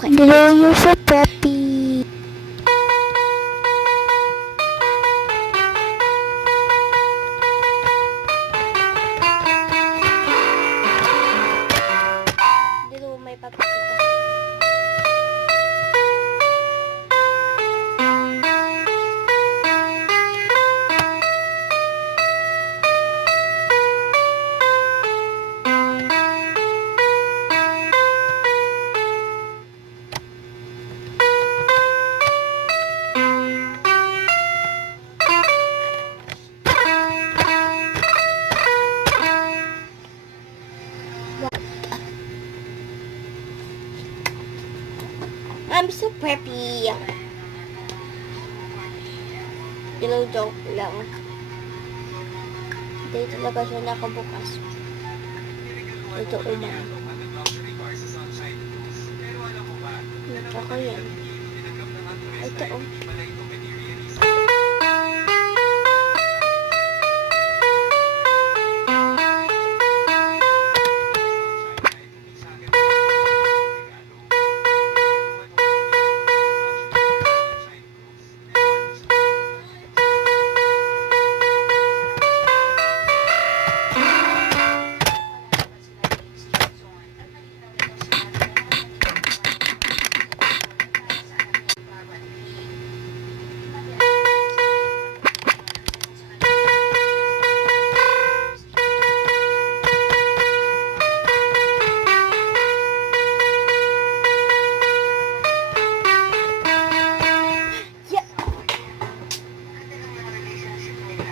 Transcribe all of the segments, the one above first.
Hello, you're so preppy. Dito may papakita. I'm so preppy. Hello, joke lang. Dito talaga siya nakabukas. Ito uman. Ako yan. Ito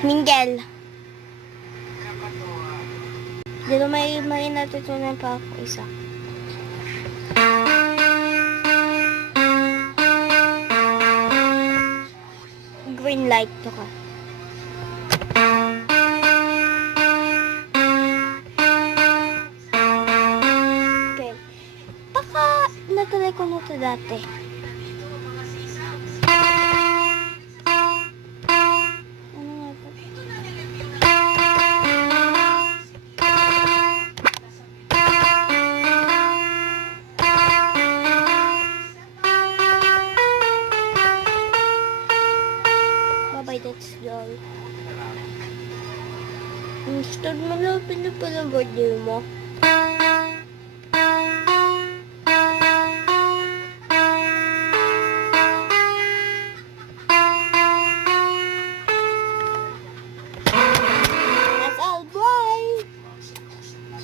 Mingle. Dito may natutunan pa ako isa. Green light to ka. Okay. Baka natry ko na ito dati. Bye, that's all. Gusto mo lang pinapalabad mo.